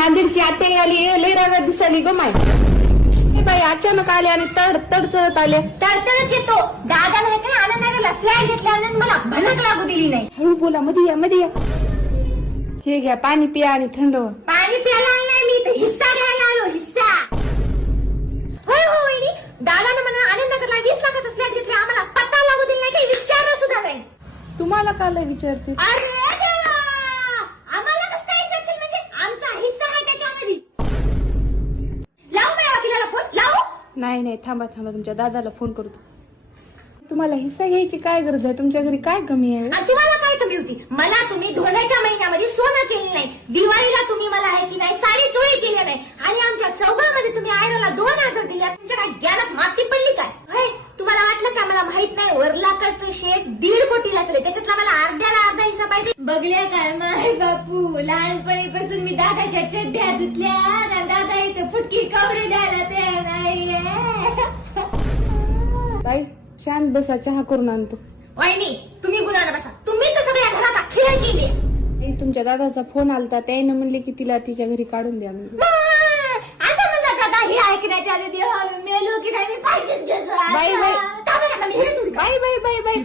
नांदेडची आत्या आली लय रागात दिसाली ग माय. बाई अचानक आले आणि तड चढत आले. तडतडच येतो. दादा नाही का आनंदनगरला फ्लॅट घेतल्यानंतर मला भनक लागू दिली नाही. हळू बोला, मध्ये या. हे घ्या पाणी पिया आणि थंड व्हा. पाणी प्यायला नाही मी तर हिस्सा घ्यायला आलो. हिस्सा होय हो वहिनी. दादानं म्हणा आनंदनगरला 20 लाखाचा फ्लॅट घेतला. आम्हाला पत्ता लागू दिला नाही, काही विचार सुद्धा नाही. तुम्हाला का लय विचारते? अरे देवा, आम्हाला कसं काय विचारतील? म्हणजे आमचा हिस्सा आहे त्याच्यामध्ये. लावू माझ्या वकिलाला फोन लावू? नाही थांबा तुमच्या दादाला फोन करतो. तुम्हाला हिस्सा घ्यायची काय गरज आहे? तुमच्या घरी काय कमी आहे? आणि तुम्हाला काय कमी होती? मला तुम्ही धोंड्याच्या महिन्यामध्ये सोनं केलं नाही. दिवाळीला तुम्ही मला आहे की नाही साडी चोळी केली नाही. आणि आमच्या चौघामध्ये तुम्ही आयराला 2000 दिले. तुमच्या काय ज्ञानात माती पडली काय? होय, तुम्हाला वाटलं का मला माहित नाही? वरलाकडचं शेत 1.5 कोटीला चले, त्याच्यातला मला अर्धा हिस्सा पाहिजे. बघल्या काय माय बापू, लहानपणीपासून मी दादाच्या चड्ड्या धुतल्या. दादा इथं फुटकी कपडे द्यायला तयार नाहीये. ताई शांत बसा, चहा करून आणतो. वहिनी तुम्ही गुणाला बसा. तुम्ही तर सगळ्या घरात खेळ केली. तुमच्या दादाचा फोन आलता, त्याने म्हणले की तिला तिच्या घरी काढून द्या म्हणून. असं म्हणलं दादा हे ऐकण्याच्या आधी मेलो की नाही मी पाहिजेच घेतो. बाई. मी हे बाई